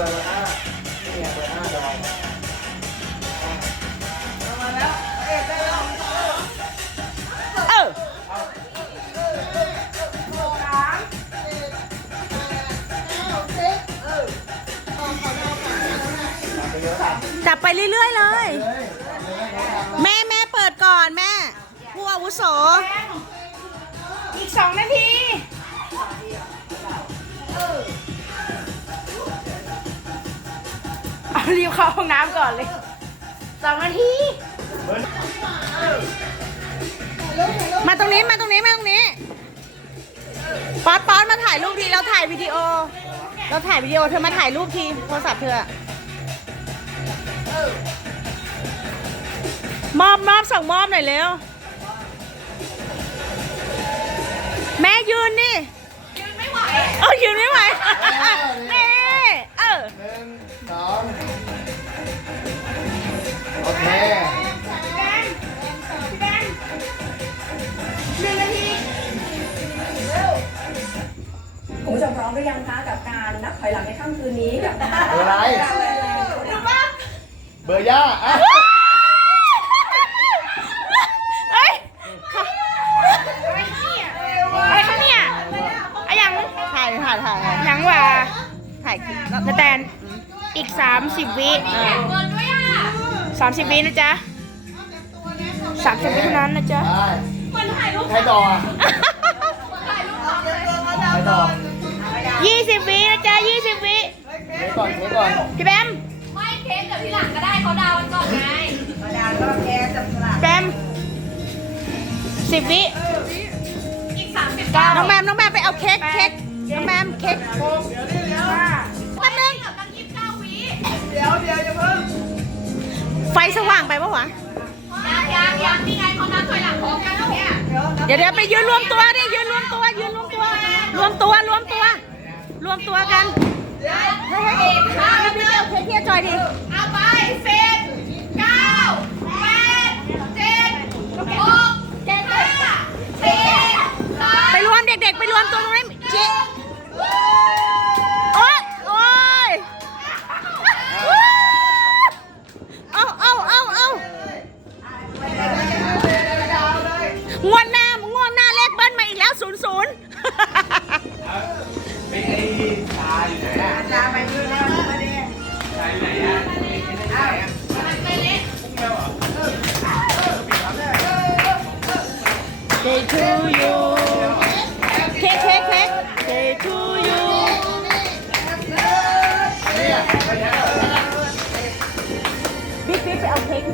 บอร์ห้านี่ไงเบอร์ห้าดอยมาแล้วเอ็ดได้แล้วเออสามตามไปเยอะครับจับไปเรื่อย ๆ เลย เลยแม่แม่เปิดก่อนแม่ ผู้อาวุโส อีกสองนาที รีบเข้าห้องน้ำก่อนเลยสองนาที มาตรงนี้มาตรงนี้มาตรงนี้ป๊อตป๊อตมาถ่ายรูปทีเราถ่ายวิดีโอ เราถ่ายวิดีโอเธอมาถ่ายรูปทีโทรศัพท์เธออะมอบมอบส่งมอบหน่อยเร็ว แม่ยืนนี่ ยืนไม่ไหว เออยืนไม่ไหวนี่เอีก30วิเออ30วินะจ๊ะ30วิเท่านั้นนะจ๊ะได้ใครต่ออะใครต่อ20วินะจ๊ะ20วิเทก่อนเทก่อนพี่แบมไม่เค้กเดี๋ยวทีหลังก็ได้เขาดาวน์กันก่อนไงแบม10วิอีกสามสิบเก้าน้องแมมน้องแมมไปเอาเค้กเค้กน้องแมมเค้ก ไฟสว่างไปปะวะ ยังยังยังนี่ไงเขานับถอยหลังพร้อมกันแล้วเนี่ยเดี๋ยวเดี๋ยวไปยืนรวมตัวดิยืนรวมตัวยืนรวมตัว รวมตัวรวมตัว รวมตัวกันเฮ้ยเฮ้ยพี่พี่ไปเอาเค้กที่อาจอยดิเอาไปสิบเก้าแปดเจ็ดหกเจ็ดห้าสี่สามไปรวมเด็กๆ ไปรวมตัวตรงนี้นชิโ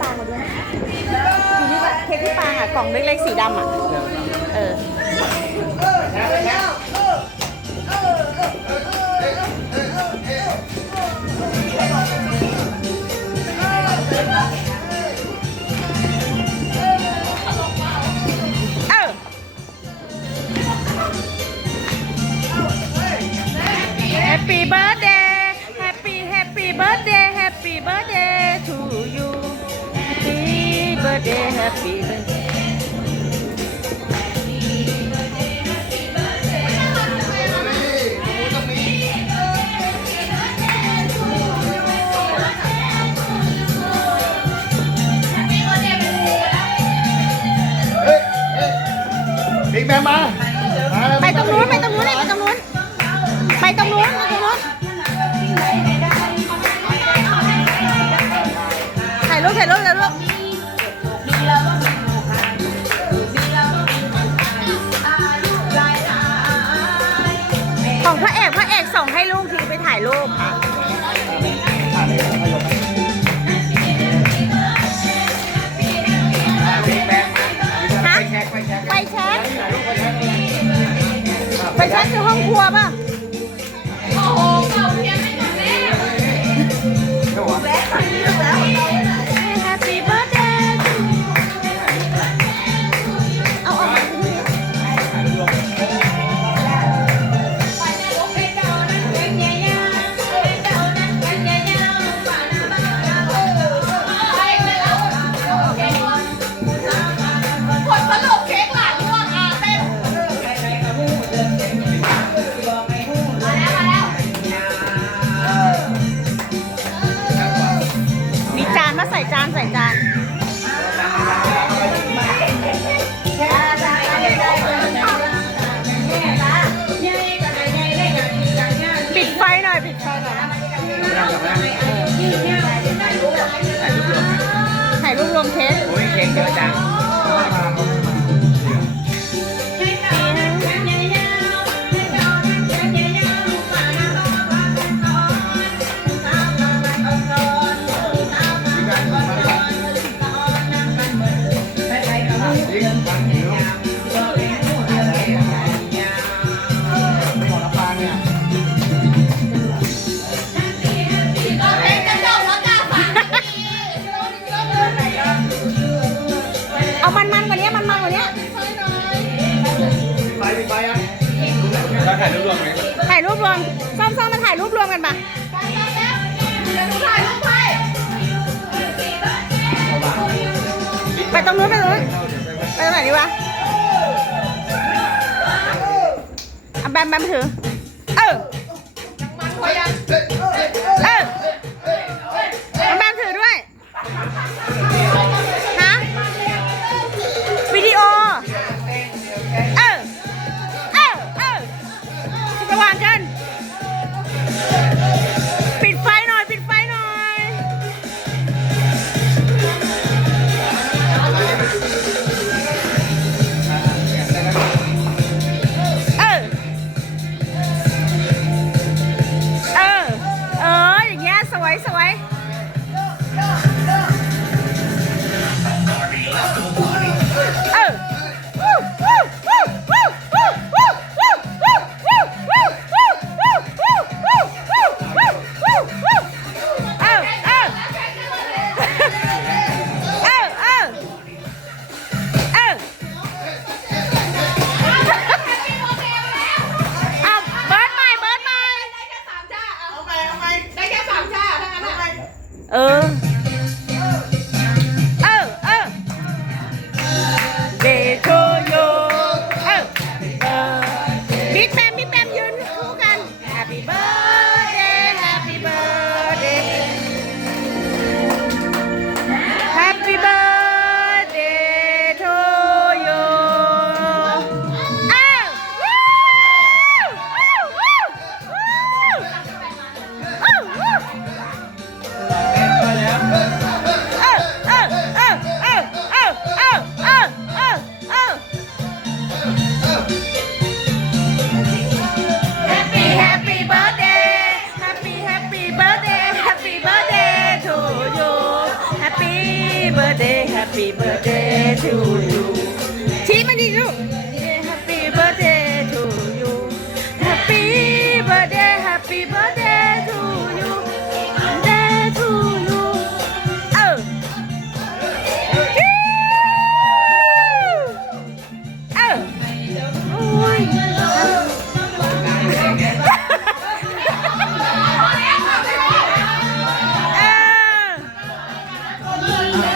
ปางมาด้วยนะอยู่นี่ปะเค้กที่ปางอะกล่องเล็กๆสีดำอะ เออเออ Happy birthday Happy แช็คคือห้องครัวป่ะ งเยอะจัง ถ่ายรูปรวมไหมถ่ายรูปรวมซ่อมซ่อมมาถ่ายรูปรวมกันปะไปตรงนู้นไปตรงนู้นไปตรงไหนดีวะเอาแบมแบมถือ เออ เอ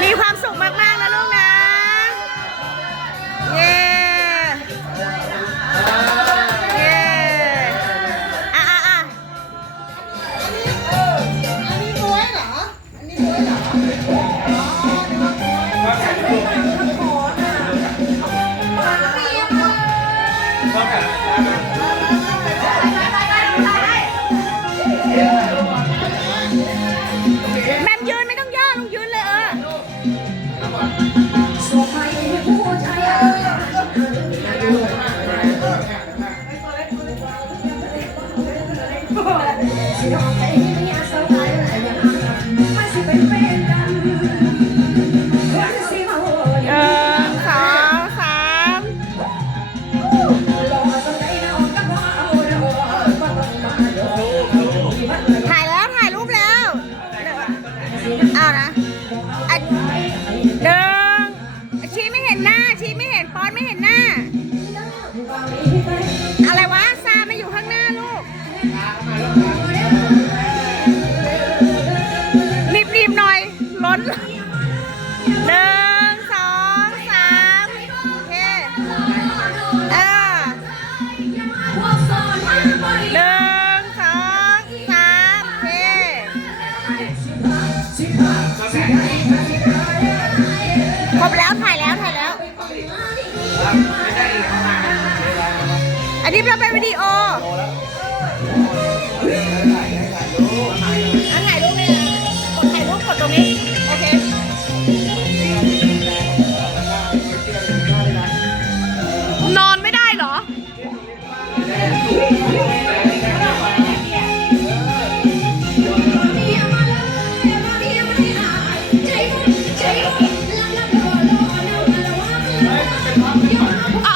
มีความสุขมาก Oke. หนึ่งสองสามเทครบแล้วถ่ายแล้วถ่ายแล้ว อันนี้เราเป็นวิดีโอถ่ายรูปเลยกดถ่ายรูปกดตรงนี้ Ah!